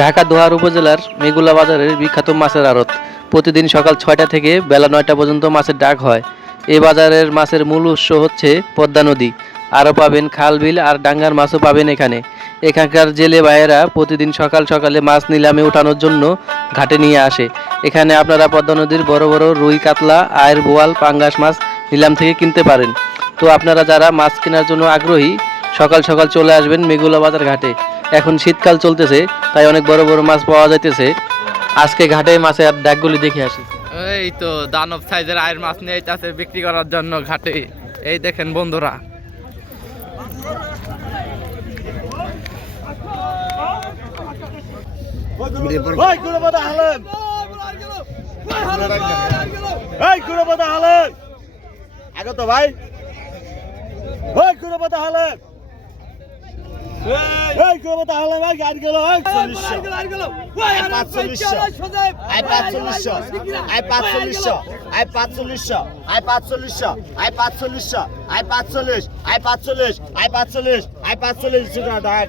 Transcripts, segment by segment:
ঢাকা দোহার উপজেলার মেগুলা বাজারের বিখ্যাত মাছের আড়ত। প্রতিদিন সকাল 6টা থেকে বেলা 9টা পর্যন্ত মাছের ডাক হয়। এই বাজারের মাছের মূল উৎস হচ্ছে পদ্মা নদী। আরও পাবেন খাল বিল আর ডাঙ্গার মাছও পাবেন এখানে। এখানকার জেলে ভাইয়েরা প্রতিদিন সকাল সকালে মাছ নিলামে ওঠানোর জন্য ঘাটে নিয়ে আসে। এখানে আপনারা পদ্মা নদীর বড় বড় রুই, কাতলা, আয়ের, বোয়াল, পাঙ্গাস মাছ নিলাম থেকে কিনতে পারেন। তো আপনারা যারা মাছ কেনার জন্য আগ্রহী, সকাল সকাল চলে আসবেন মেগুলা বাজার ঘাটে। এখন শীতকাল চলতেছে, তাই অনেক বড় বড় মাছ পাওয়া যাইতেছে। আজকে ঘাটে মাছের ডাকগুলি দেখে আসি। এই তো দানব সাইজের আয়ের মাছ নিয়ে আছে বিক্রি করার জন্য ঘাটে। এই দেখেন বন্ধুরা, আগত ভাই হালেন এই কুড়ে হালেন ভাই গাড়ি গেল 45 I 45 I 45 I 45 I 45 I 45 I 45 I 45 I 45 I 45 টাকা ডাক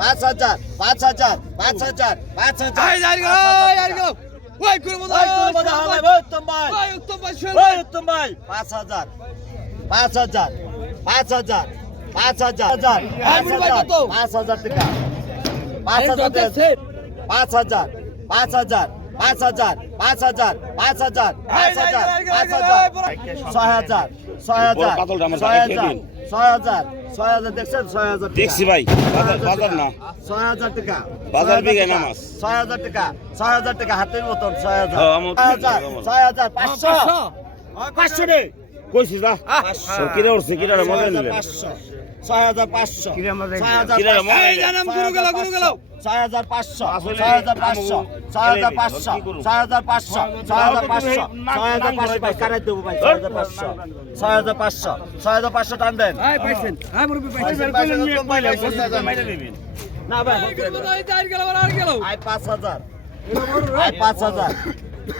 5000 5000 5000 5000 এই গাড়ি গেল ওই কুড়ে হালেন ভাই উত্তম ভাই 5000 5000 5000 5000 5000 টাকা 5000 5000 5000 5000 5000 5000 5000 6000 6000 দেখছেন 6000 দেখছি ভাই বাজার না 6000 টাকা বাজার বিঘা না মাছ 6000 টাকা 6000 টাকা হাতের মতন 6000 6000 500 500 রে কইছিস না কিরে উঠছে কিরে মজা নিলেন 6500 কিরে মজা এই জানাম গুরু গেল 6500 6500 6500 6500 6500 ভাই কারাই দেবো ভাই 6500 6500 টান দেন এই পাইছেন হ্যাঁ মুরব্বি পাইছেন না ভাই এই গেল আর গেল I 5000 I 5000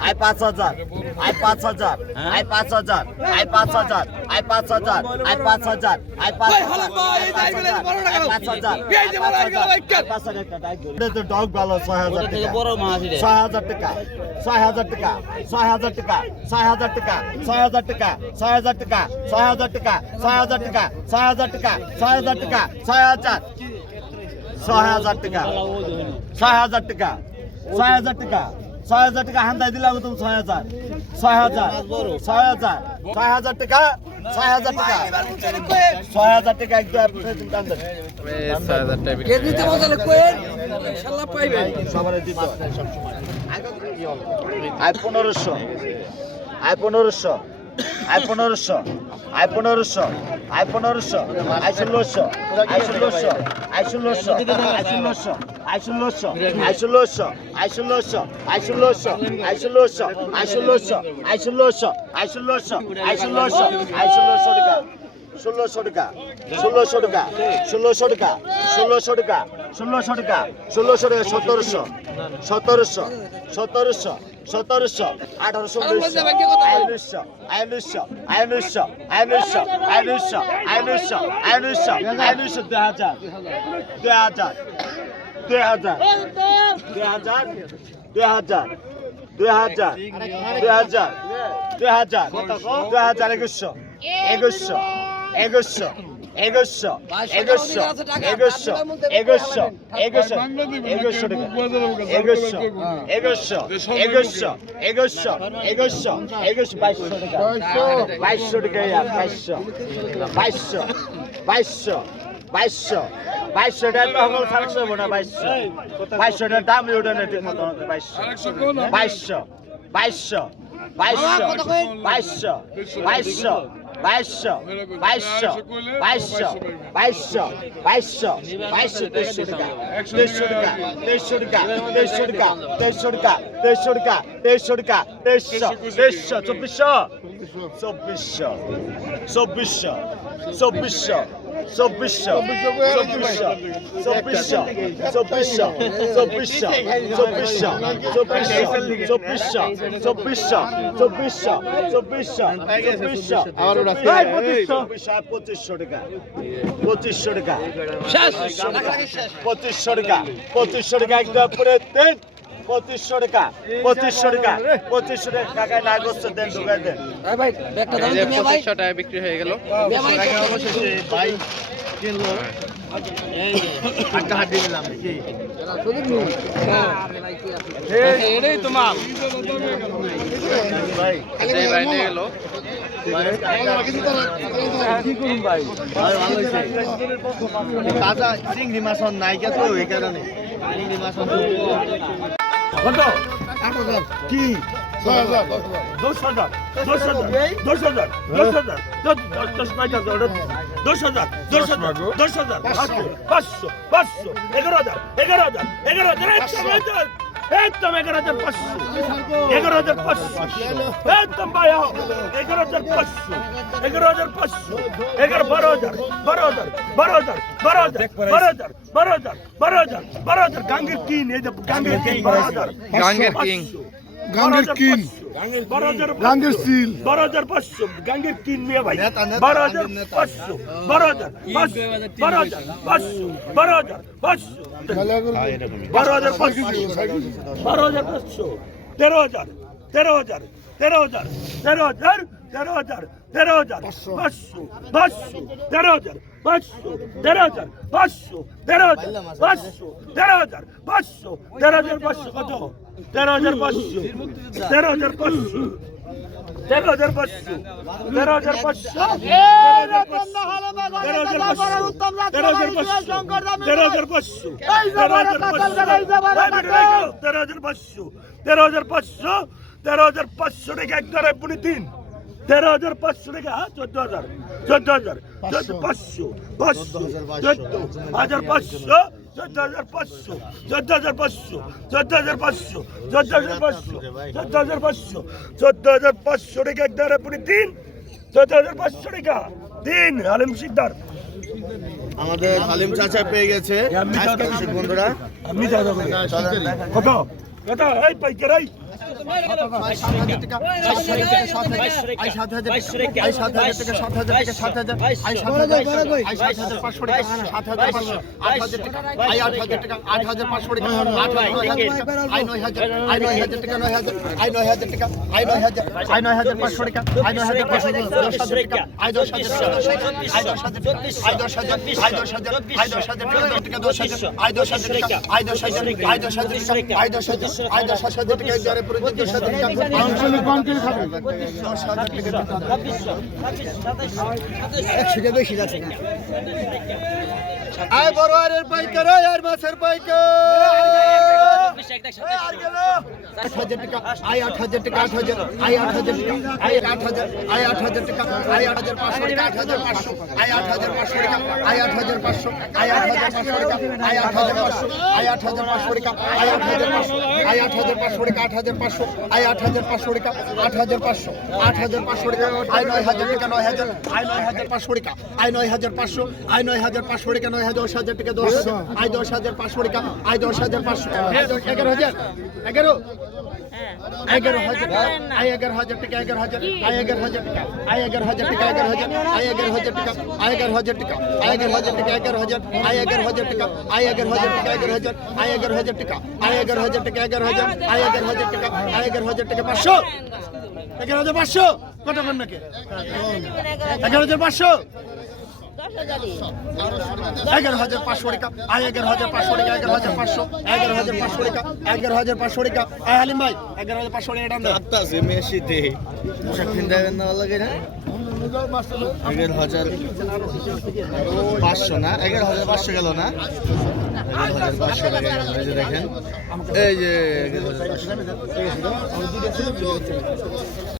I 5000 I 5000 I 5000 I 5000 I 5000 I 5000 I 5000 dog ভালো 6000 টাকা বড় মাছ 6000 টাকা 6000 টাকা 6000 টাকা 6000 টাকা 6000 টাকা 6000 টাকা 6000 টাকা 6000 টাকা 6000 টাকা 6000 টাকা 6000 6000 টাকা 6000 টাকা 6000 টাকা 6000 টাকা হান্দাই দিলাম তুমি 6000 6000 6000 6000 টাকা 6000 টাকা 6000 টাকা একদম আপনি টান দেন 6000 টাকা কে দিতে বলে কোয়েন ইনশাআল্লাহ পাইবেন সবারে দিত I 1500 I 1500 I 1500 I 1500 I 1500 I 1600 I 1600 I 1600 I 1600 I 1600 I 1600 I 1600 I 1600 I 1600 I 1600 I 1600 I 1600 I 1600 I 1600 টাকা 1600 টাকা 1600 টাকা 1600 টাকা 1600 টাকা 1600 টাকা 1600 টাকা 1700 1700 1700 1700 1800 1900 1900 1900 1900 1900 1900 1900 1900 2000 2000 2000 2000 2000 2000 2000 2100 2100 2100 একুশশো একুশশো একুশশো একুশশো একুশশো একুশশো টাকা একুশশো একুশশো একুশশো একুশশো একুশশো একুশশো 2200 টাকা 2200 টাকা বাইশশো বাইশশো বাইশশো বাইশশো 2200 টাকা তো হলো 700 হবে না 2200 টাকার দামই ওটা না ঠিক মতো 2200 2200 2200 2200 2200 2200 2200 2200 2200 2200 2200 টাকা 2300 টাকা 2300 টাকা 2300 টাকা 2300 টাকা 2300 টাকা 2300 টাকা 2300 2400 2400 2400 2400 চব্বিশশো চব্বিশশো চব্বিশশো চব্বিশশো চব্বিশশো চব্বিশশো চব্বিশশো চব্বিশশো চব্বিশশো চব্বিশশো চব্বিশশো চব্বিশশো পঁচিশশো টাকা পঁচিশশো টাকা পঁচিশশো টাকা পঁচিশশো টাকা একদম পুরো দেন 2500 টাকা 2500 টাকা 2500 টাকা টাকা না করছে দেন ঢুকাই দেন এই যে 2500 টাকায় বিক্রি হয়ে গেল। ভাই কিনলো এই আটটা হাত দিয়ে দিলাম কি এটাই তো মাল। ভাই এই ভাই নিয়ে গেল। কাঁচা চিংড়ি মাছ নাই কে তো এই কারণে চিংড়ি মাছ কত কি 10,000 10,000 10,000 10,000 10,000 10,000 10,000 500 11,000 একদম 11,500 একদম ভাইয়া 11,500 12,000 গাঙ্গের কিন এই যে গাঙ্গের কিন 12,000 গাঙ্গের কিং। গাঙ্গের কিন গাঙ্গের সিল 12,500 গাঙ্গের কিন নিয়ে ভাই 12,500 12,500 13,000 13,000 13,000 13,000 13,500 টাকা একদম পুনি 3 13,500 টাকা 14,000 14,000 500 14,500 14,500 14,500 14,500 14,500 14,500 টাকা একদম পুনি 3 14,500 টাকা 3 আলম শিকদার আমাদের হালিম চাচা পেয়ে গেছে আজকে দর্শক বন্ধুরা আপনি দাদা কত কত এই পাইকারাই আঞ্চলিক বাঙ্কের খাবে আয় বড় আরের পাইকার আর মাছের পাইকার 8,000 টাকা আয় 8,000 টাকা 8,000 আয় 8,000 টাকা আয় 8,000 আয় 8,000 টাকা আয় 8,500 টাকা 8,500 আয় 8,500 টাকা আয় 8,500 আয় 8,500 টাকা আয় 8,500 আয় 8,500 টাকা আয় 8,500 আয় 8,500 টাকা 8,500 আয় 8,500 টাকা 8,500 8,500 টাকা আয় 9,000 টাকা 9,000 আয় 9,500 টাকা আয় 9,500 আয় 9,500 টাকা 9,000 টাকা 10,000 আয় 10,500 টাকা আয় 10,500 11,000 11 11,000 আয় 11,000 টাকা 11,000 আয় 11,000 টাকা আয় 11,000 টাকা 11,000 আয় 11,000 টাকা আয় 11,000 টাকা আয় 11,000 টাকা 11,000 আয় 11,000 টাকা আয় 11,000 টাকা 11,000 আয় 11,000 টাকা আয় 11,000 টাকা 11,000 আয় 11,000 টাকা আয় 11,000 টাকা 500 11,500 কত কোন নাকি 11,500 11,500 টাকা আয় 11,500 টাকা 11,500 11,500 টাকা 11,500 টাকা আয় হালিম ভাই 11,500 টাকা দাম দাও আছে মেশিতে পোশাক কিনবেন না লাগে না 11,500 না 11,500 গেল না 11,500 টাকা এই যে দেখেন এই যে 11,500